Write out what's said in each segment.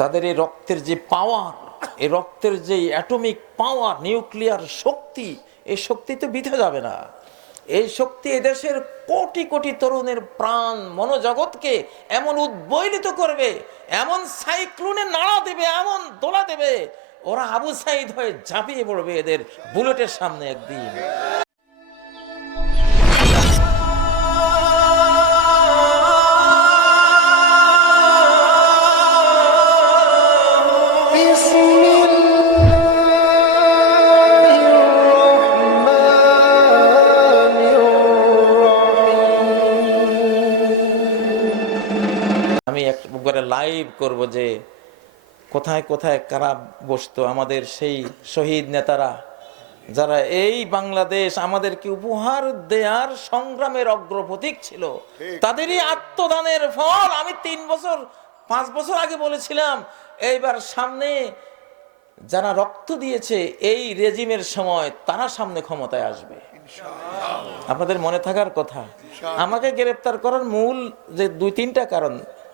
তাদের এই রক্তের যে পাওয়ার এই রক্তের যে অ্যাটমিক পাওয়ার নিউক্লিয়ার শক্তি, এই শক্তি তো বিধে যাবে না। এই শক্তি এদেশের কোটি কোটি তরুণের প্রাণ, মনোজগৎকে এমন উদ্বৈলিত করবে, এমন সাইক্লোনে নাড়া দেবে, এমন দোলা দেবে, ওরা আবু সাইদ হয়ে ঝাঁপিয়ে পড়বে এদের বুলেটের সামনে একদিন। লাইভ করব যে কোথায় কোথায় কারা বসতো আমাদের সেই শহীদ নেতারা যারা এই বাংলাদেশ আমাদেরকে উপহার দেয়ার সংগ্রামের অগ্রপ্রতীক ছিল তাদেরই আত্মদানের ফল আমি তিন বছর পাঁচ বছর আগে বলেছিলাম এইবার সামনে যারা রক্ত দিয়েছে এই রেজিমের সময় তারা সামনে ক্ষমতায় আসবে। আপনাদের মনে থাকার কথা আমাকে গ্রেপ্তার করার মূল যে দুই তিনটা কারণ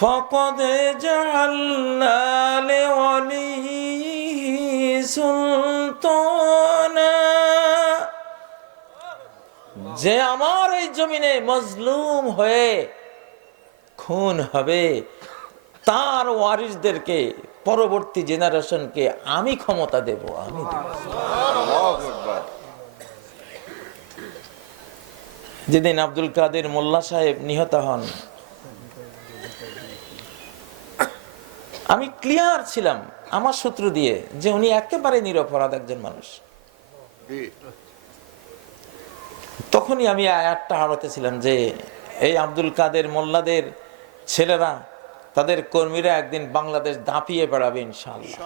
فقد جعلنا لوليه سلطانا যে আমার এই জমিনে মজলুম হয়ে খুন হবে তার ওয়ারিসদেরকে পরবর্তী জেনারেশনকে আমি ক্ষমতা দেব আমি দেব যেদিন আব্দুল কাদের মোল্লা সাহেব নিহত হন আমি ক্লিয়ার ছিলাম আমার সূত্র দিয়ে যে উনি একেবারে নিরপরাধ একজন মানুষ। তখনই আমি একটা আয়াতটা হারাতেছিলাম যে এই আব্দুল কাদের মোল্লাদের ছেলেরা তাদের কর্মীরা একদিন বাংলাদেশ দাপিয়ে বেড়াবে ইনশাল্লাহ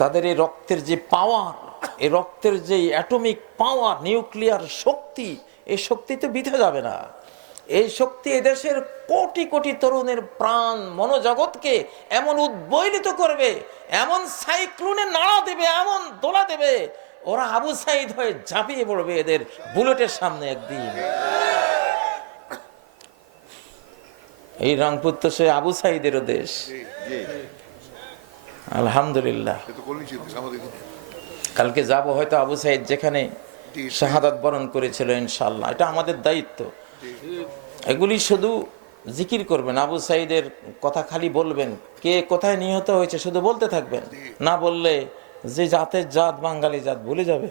তাদের এই রক্তের যে পাওয়ার এই রক্তের যে অ্যাটমিক পাওয়ার নিউক্লিয়ার শক্তি এই শক্তি তো বিধে যাবে না। এই শক্তি এদেশের কোটি কোটি তরুণের প্রাণ মনোজগৎকে এমন উদ্বৈলিত করবে এমন সাইক্লোনে নাড়া দেবে এমন দোলা দেবে ওরা আবু সাইদ হয়ে ঝাঁপিয়ে পড়বে এদের বুলেটের সামনে একদিন। এই রংপুর তো সে আবু সাইদেরও দেশ। আলহামদুলিল্লাহ। কালকে যাব হয়তো আবু সাইদ যেখানে শাহাদাত বরণ করেছিল ইনশাল্লাহ এটা আমাদের দায়িত্ব। এগুলি শুধু জিকির করবেন, আবু সাইদের কথা খালি বলবেন, কে কোথায় নিহত হয়েছে শুধু বলতে থাকবেন, না বললে যে জাতের জাত বাঙালি জাত ভুলে যাবে।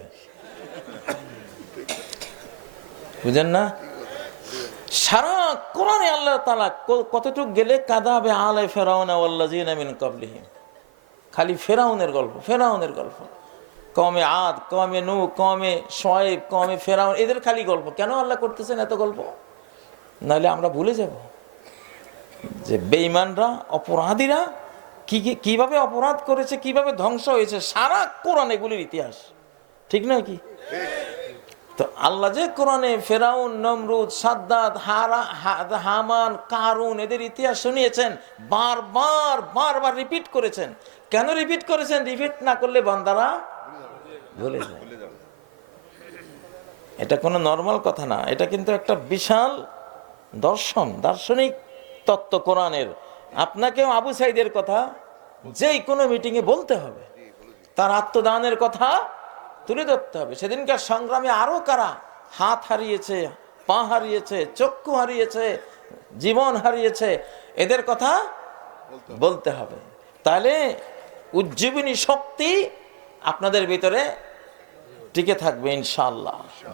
বুঝেন না? সারা কোরআনে আল্লাহ তালা কতটুক গেলে কাদা কাদাবে আলাই ফেরাউন মিন কাবলিহিম খালি ফেরাউনের গল্প ফেরাউনের গল্প। কমে আদ কমে নু কমে শোয়েব কমে ফেরাউন, এদের খালি গল্প। কেন আল্লাহ করতেছেন এত গল্প? নাহলে আমরা ভুলে যাব। যে বেঈমানরা, অপরাধীরা কি কীভাবে অপরাধ করেছে, কীভাবে ধ্বংস হয়েছে, সারা কোরআন এগুলির ইতিহাস। ঠিক নয় কি? তো আল্লাহ যে কোরআনে ফেরাউন, নমরুদ, সাদ্দাদ, হারা হামান, কারুন এদের ইতিহাস শুনিয়েছেন, বারবার বারবার রিপিট করেছেন। কেন রিপিট করেছেন? রিপিট না করলে বান্দারা ভুলে যায় এটা কোনো নর্মাল কথা না এটা কিন্তু একটা বিশাল দর্শন দার্শনিক তত্ত্ব কোরআনের। আপনাকেও আবু সাইদের কথা যেই কোনো মিটিংয়ে বলতে হবে। তার আত্মদানের কথা তুলে ধরতে হবে। সেদিনকার সংগ্রামে আরও কারা হাত হারিয়েছে পা হারিয়েছে চক্ষু হারিয়েছে জীবন হারিয়েছে এদের কথা বলতে হবে। তাহলে উজ্জীবনী শক্তি আপনাদের ভিতরে টিকে থাকবে ইনশাল্লাহ